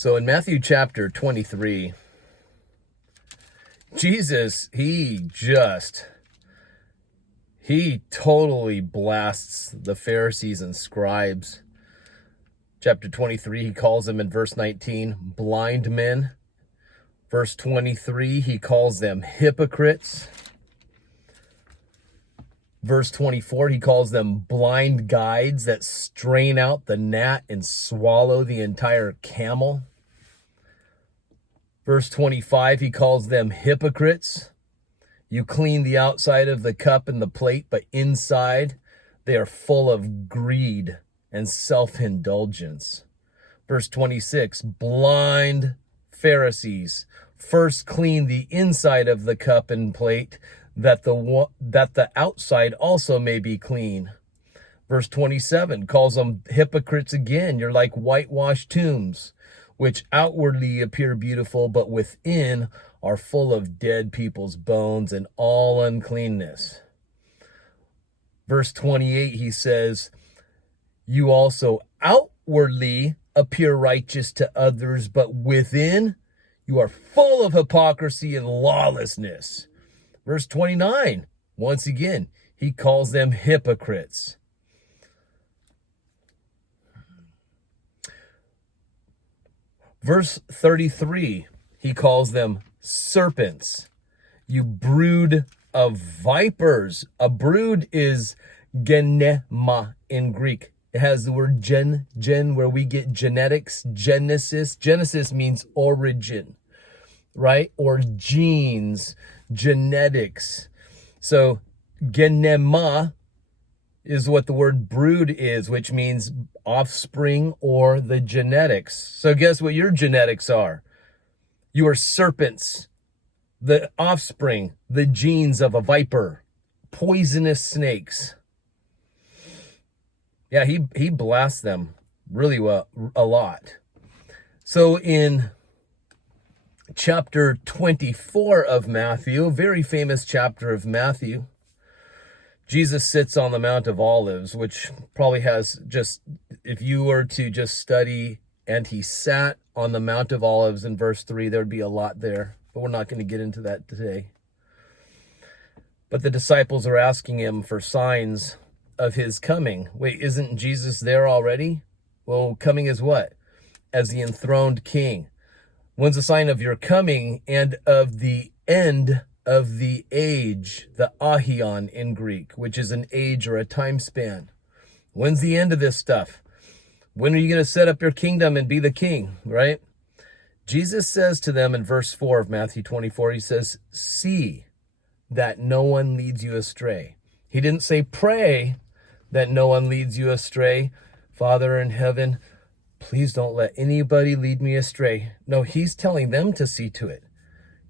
So in Matthew chapter 23, Jesus, he totally blasts the Pharisees and scribes. Chapter 23, he calls them in verse 19, blind men. Verse 23, he calls them hypocrites. Verse 24, he calls them blind guides that strain out the gnat and swallow the entire camel. Verse 25, he calls them hypocrites. You clean the outside of the cup and the plate, but inside they are full of greed and self-indulgence. Verse 26, blind Pharisees, first clean the inside of the cup and plate, that the outside also may be clean. Verse 27 calls them hypocrites again. You're like whitewashed tombs, which outwardly appear beautiful, but within are full of dead people's bones and all uncleanness. Verse 28, he says, you also outwardly appear righteous to others, but within you are full of hypocrisy and lawlessness. Verse 29, once again, he calls them hypocrites. Verse 33, he calls them serpents. You brood of vipers. A brood is genema in Greek. It has the word gen, where we get genetics, genesis. Genesis means origin, right? Or genes, genetics. So genema is what the word brood is, which means offspring or the genetics. So guess what your genetics are? You are serpents, the offspring, the genes of a viper, poisonous snakes. Yeah, he blasts them really well, a lot. So in chapter 24 of Matthew, a very famous chapter of Matthew, Jesus sits on the Mount of Olives, which probably has just, if you were to just study, and he sat on the Mount of Olives in verse 3, there'd be a lot there, but we're not going to get into that today. But the disciples are asking him for signs of his coming. Wait, isn't Jesus there already? Well, coming as what? As the enthroned king. When's the sign of your coming and of the end of the age, the ahion in Greek, which is an age or a time span? When's the end of this stuff? When are you going to set up your kingdom and be the king, right? Jesus says to them in verse 4 of Matthew 24, he says, see that no one leads you astray. He didn't say pray that no one leads you astray. Father in heaven, please don't let anybody lead me astray. No, he's telling them to see to it.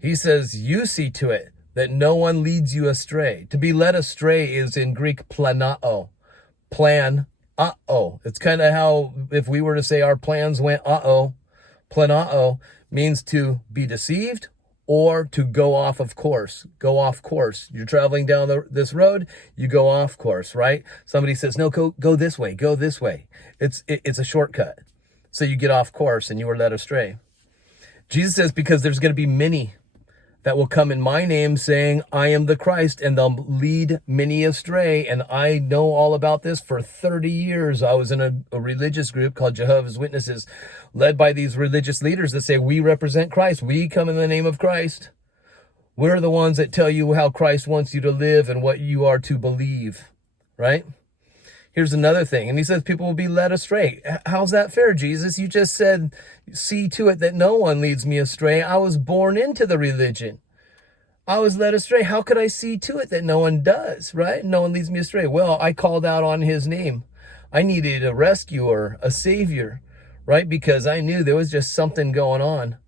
He says, you see to it that no one leads you astray. To be led astray is in Greek planao. Plan, uh-oh. It's kind of how, if we were to say our plans went uh-oh, planao means to be deceived or to go off of course. Go off course. You're traveling down this road, you go off course, right? Somebody says, no, go this way, go this way. It's a shortcut. So you get off course and you were led astray. Jesus says, because there's going to be many that will come in my name saying, I am the Christ, and they'll lead many astray. And I know all about this for 30 years. I was in a religious group called Jehovah's Witnesses, led by these religious leaders that say, we represent Christ. We come in the name of Christ. We're the ones that tell you how Christ wants you to live and what you are to believe, right? Here's another thing. And he says people will be led astray. How's that fair, Jesus? You just said, see to it that no one leads me astray. I was born into the religion. I was led astray. How could I see to it that no one does, right? No one leads me astray. Well, I called out on his name. I needed a rescuer, a savior, right? Because I knew there was just something going on.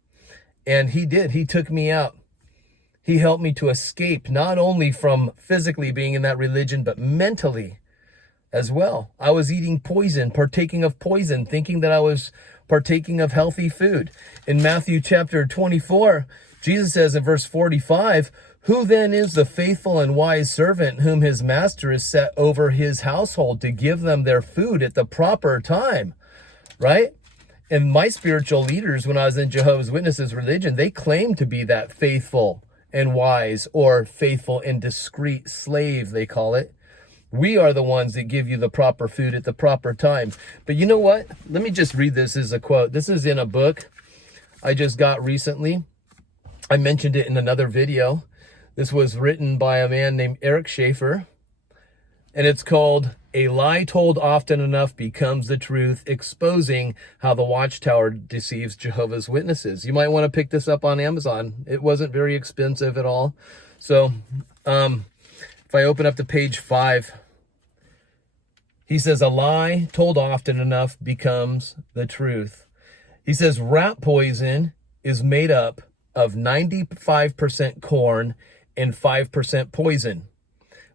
And he did. He took me out. He helped me to escape not only from physically being in that religion, but mentally as well. I was eating poison, partaking of poison, thinking that I was partaking of healthy food. In Matthew chapter 24, Jesus says in verse 45, who then is the faithful and wise servant whom his master is set over his household to give them their food at the proper time, right? And my spiritual leaders, when I was in Jehovah's Witnesses religion, they claimed to be that faithful and wise, or faithful and discreet slave, they call it. We are the ones that give you the proper food at the proper time. But you know what? Let me just read this as a quote. This is in a book I just got recently. I mentioned it in another video. This was written by a man named Eric Schaefer, and it's called "A Lie Told Often Enough Becomes the Truth, Exposing How the Watchtower Deceives Jehovah's Witnesses." You might want to pick this up on Amazon. It wasn't very expensive at all. So if I open up to page 5, he says, "A lie told often enough becomes the truth." He says, rat poison is made up of 95% corn and 5% poison.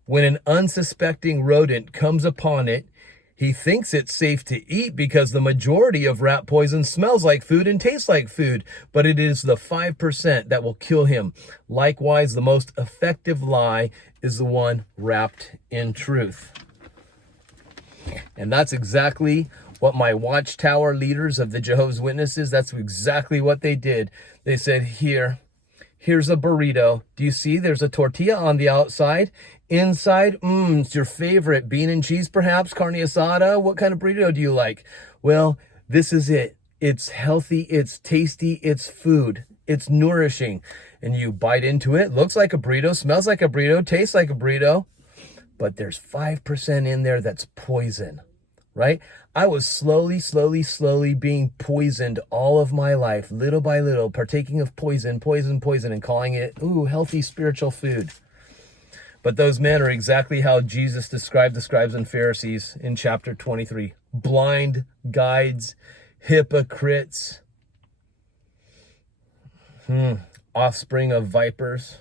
When an unsuspecting rodent comes upon it, he thinks it's safe to eat because the majority of rat poison smells like food and tastes like food, but it is the 5% that will kill him. Likewise, the most effective lie is the one wrapped in truth. And that's exactly what my Watchtower leaders of the Jehovah's Witnesses, that's exactly what they did. They said, here's a burrito. Do you see there's a tortilla on the outside? Inside, it's your favorite. Bean and cheese, perhaps? Carne asada? What kind of burrito do you like? Well, this is it. It's healthy, it's tasty, it's food, it's nourishing. And you bite into it, looks like a burrito, smells like a burrito, tastes like a burrito, but there's 5% in there that's poison, right? I was slowly being poisoned all of my life, little by little, partaking of poison, and calling it, healthy spiritual food. But those men are exactly how Jesus described the scribes and Pharisees in chapter 23. Blind guides, hypocrites, offspring of vipers.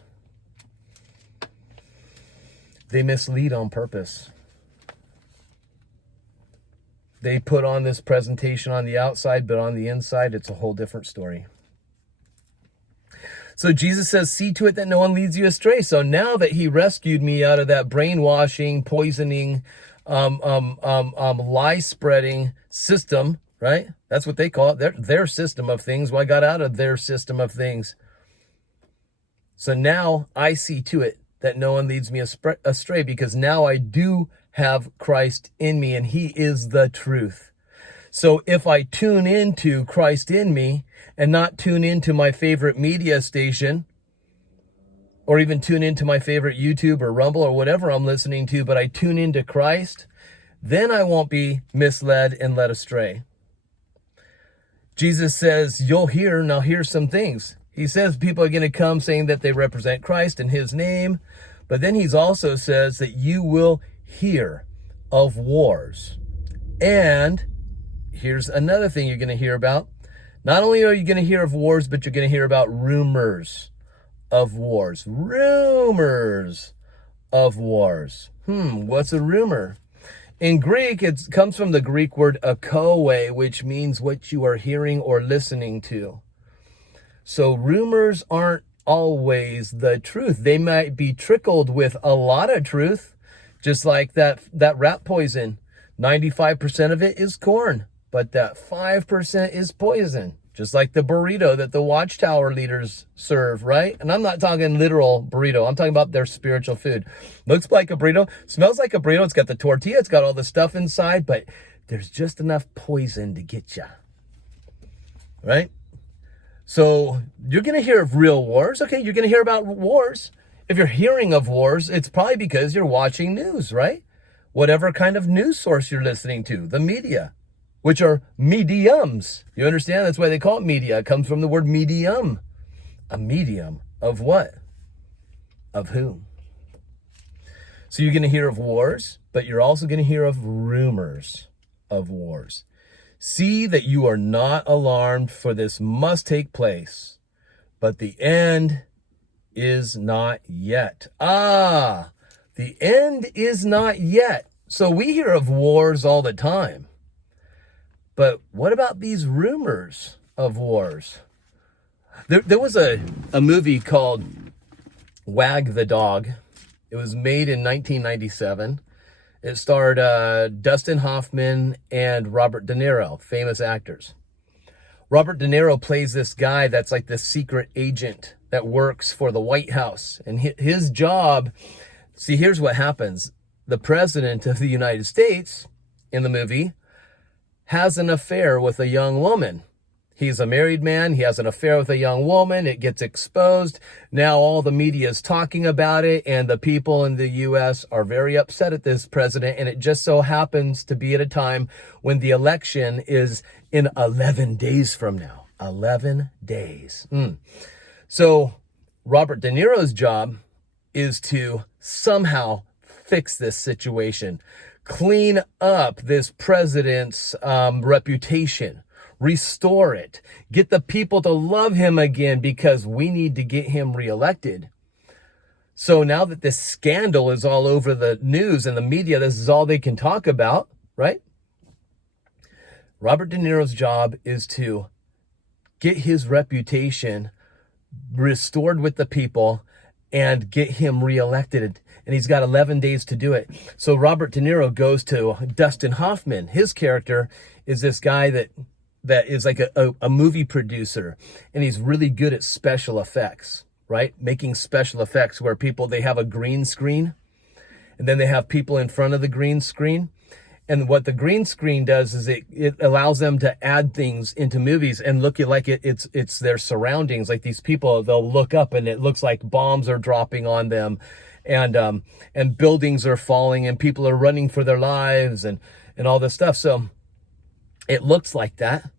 They mislead on purpose. They put on this presentation on the outside, but on the inside, it's a whole different story. So Jesus says, see to it that no one leads you astray. So now that he rescued me out of that brainwashing, poisoning, lie-spreading system, right? That's what they call it, their system of things. Well, I got out of their system of things. So now I see to it that no one leads me astray, because now I do have Christ in me, and he is the truth. So if I tune into Christ in me and not tune into my favorite media station, or even tune into my favorite YouTube or Rumble or whatever I'm listening to, but I tune into Christ, then I won't be misled and led astray. Jesus says, you'll hear, now here's some things. He says people are going to come saying that they represent Christ in his name, but then he's also says that you will hear of wars. And here's another thing you're going to hear about. Not only are you going to hear of wars, but you're going to hear about rumors of wars. Rumors of wars. What's a rumor? In Greek, it comes from the Greek word akoe, which means what you are hearing or listening to. So rumors aren't always the truth. They might be trickled with a lot of truth, just like that rat poison. 95% of it is corn, but that 5% is poison. Just like the burrito that the Watchtower leaders serve, right? And I'm not talking literal burrito. I'm talking about their spiritual food. Looks like a burrito, smells like a burrito. It's got the tortilla, it's got all the stuff inside, but there's just enough poison to get you, right? So you're going to hear of real wars. Okay, you're going to hear about wars. If you're hearing of wars, it's probably because you're watching news, right? Whatever kind of news source you're listening to, the media, which are mediums. You understand? That's why they call it media. It comes from the word medium. A medium of what? Of whom? So you're going to hear of wars, but you're also going to hear of rumors of wars. See that you are not alarmed, for this must take place, but the end is not yet. The end is not yet. So we hear of wars all the time. But what about these rumors of wars? There was a movie called Wag the Dog. It was made in 1997. It starred Dustin Hoffman and Robert De Niro, famous actors. Robert De Niro plays this guy that's like this secret agent that works for the White House. And his job, see, here's what happens. The president of the United States in the movie has an affair with a young woman. He's a married man. He has an affair with a young woman. It gets exposed. Now all the media is talking about it, and the people in the U.S. are very upset at this president. And it just so happens to be at a time when the election is in 11 days from now. 11 days. So Robert De Niro's job is to somehow fix this situation, clean up this president's reputation, restore it, get the people to love him again, because we need to get him reelected. So now that this scandal is all over the news and the media, this is all they can talk about, right? Robert De Niro's job is to get his reputation restored with the people and get him reelected. And he's got 11 days to do it. So Robert De Niro goes to Dustin Hoffman. His character is this guy that is like a movie producer, and he's really good at special effects, right? Making special effects where they have a green screen, and then they have people in front of the green screen. And what the green screen does is it allows them to add things into movies and look like it's their surroundings. Like these people, they'll look up and it looks like bombs are dropping on them, and buildings are falling, and people are running for their lives, and all this stuff. So it looks like that.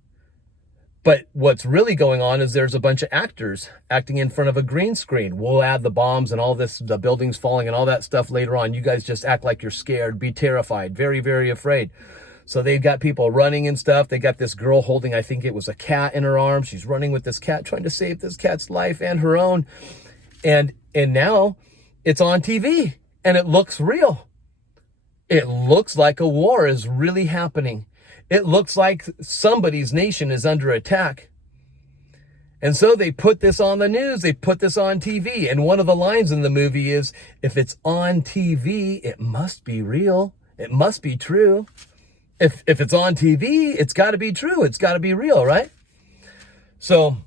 But what's really going on is there's a bunch of actors acting in front of a green screen. We'll add the bombs and all this, the buildings falling and all that stuff later on. You guys just act like you're scared, be terrified, very, very afraid. So they've got people running and stuff. They got this girl holding, I think it was a cat in her arms. She's running with this cat, trying to save this cat's life and her own. And now it's on TV and it looks real. It looks like a war is really happening. It looks like somebody's nation is under attack. And so they put this on the news. They put this on TV. And one of the lines in the movie is, if it's on TV, it must be real. It must be true. If it's on TV, it's got to be true. It's got to be real, right? So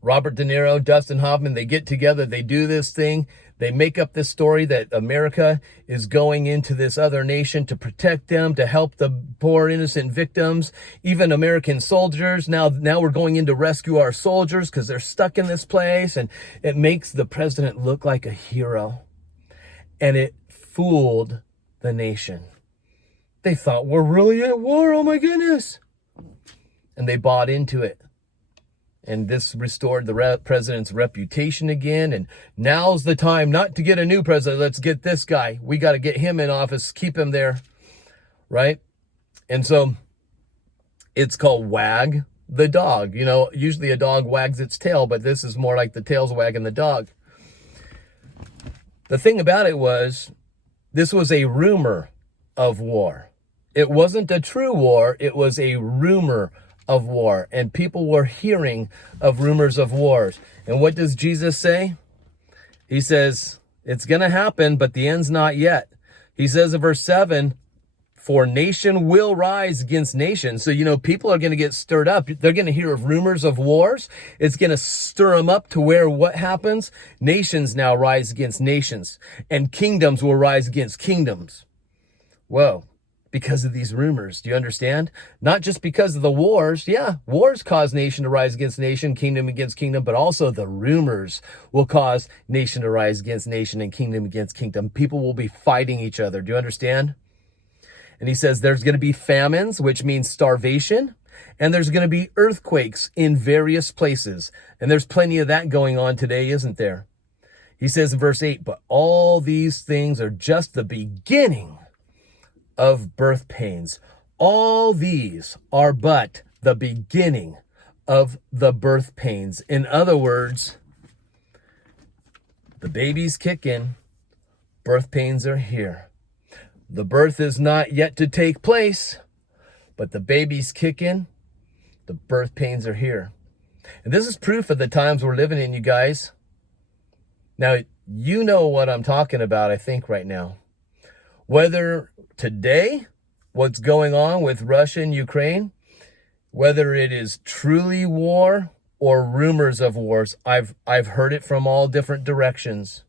Robert De Niro, Dustin Hoffman, they get together. They do this thing. They make up this story that America is going into this other nation to protect them, to help the poor innocent victims, even American soldiers. Now we're going in to rescue our soldiers because they're stuck in this place. And it makes the president look like a hero. And it fooled the nation. They thought, we're really at war. Oh my goodness. And they bought into it. And this restored the president's reputation again. And now's the time not to get a new president. Let's get this guy. We got to get him in office, keep him there, right? And so it's called Wag the Dog. You know, usually a dog wags its tail, but this is more like the tail's wagging the dog. The thing about it was, this was a rumor of war. It wasn't a true war. It was a rumor of war, and people were hearing of rumors of wars. And what does Jesus say? He says, it's going to happen, but the end's not yet. He says in verse 7, for nation will rise against nation. So, you know, people are going to get stirred up. They're going to hear of rumors of wars. It's going to stir them up to where what happens? Nations now rise against nations, and kingdoms will rise against kingdoms. Whoa. Because of these rumors. Do you understand? Not just because of the wars. Yeah, wars cause nation to rise against nation, kingdom against kingdom, but also the rumors will cause nation to rise against nation and kingdom against kingdom. People will be fighting each other. Do you understand? And he says there's going to be famines, which means starvation, and there's going to be earthquakes in various places. And there's plenty of that going on today, isn't there? He says in verse 8, but all these things are just the beginning of birth pains. All these are but the beginning of the birth pains. In other words, the baby's kicking, birth pains are here. The birth is not yet to take place, but the baby's kicking, the birth pains are here. And this is proof of the times we're living in, you guys. Now, you know what I'm talking about, I think, right now. Whether today, what's going on with Russia and Ukraine, Whether it is truly war or rumors of wars, I've heard it from all different directions.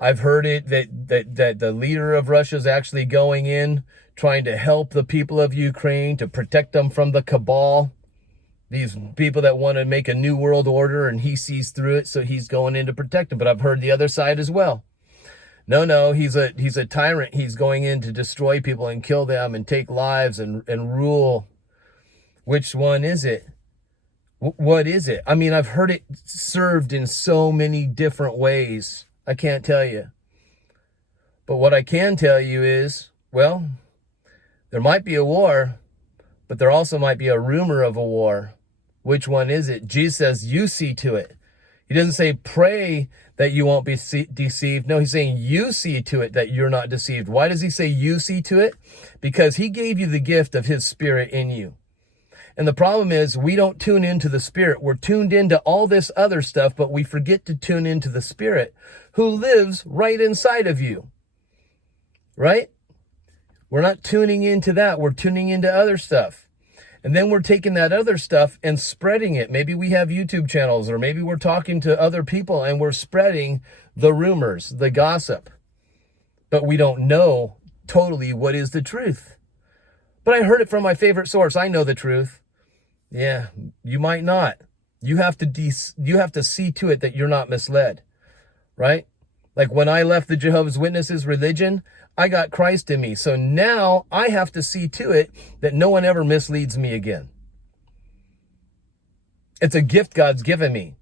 I've heard it that the leader of Russia is actually going in, trying to help the people of Ukraine, to protect them from the cabal. These people that want to make a new world order, and he sees through it, so he's going in to protect them. But I've heard the other side as well. No, he's a tyrant. He's going in to destroy people and kill them and take lives and rule. Which one is it? What is it? I mean, I've heard it served in so many different ways. I can't tell you. But what I can tell you is, well, there might be a war, but there also might be a rumor of a war. Which one is it? Jesus says, you see to it. He doesn't say pray that you won't be deceived. No, he's saying you see to it that you're not deceived. Why does he say you see to it? Because he gave you the gift of his Spirit in you. And the problem is we don't tune into the Spirit. We're tuned into all this other stuff, but we forget to tune into the Spirit who lives right inside of you. Right? We're not tuning into that. We're tuning into other stuff. And then we're taking that other stuff and spreading it. Maybe we have YouTube channels, or maybe we're talking to other people and we're spreading the rumors, the gossip. But we don't know totally what is the truth. But I heard it from my favorite source. I know the truth. Yeah, you might not. You have to see to it that you're not misled, right? Like when I left the Jehovah's Witnesses religion, I got Christ in me. So now I have to see to it that no one ever misleads me again. It's a gift God's given me.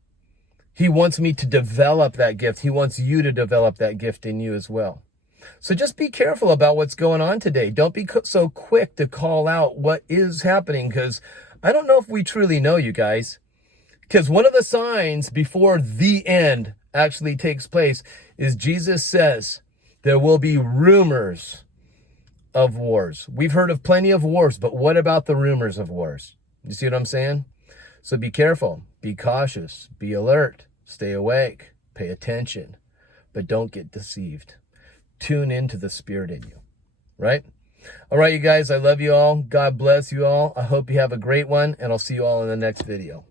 He wants me to develop that gift. He wants you to develop that gift in you as well. So just be careful about what's going on today. Don't be so quick to call out what is happening, because I don't know if we truly know, you guys. Because one of the signs before the end actually takes place is Jesus says there will be rumors of wars. We've heard of plenty of wars, but what about the rumors of wars? You see what I'm saying? So be careful, be cautious, be alert, stay awake, pay attention, but don't get deceived. Tune into the Spirit in you, right? All right, you guys, I love you all. God bless you all. I hope you have a great one, and I'll see you all in the next video.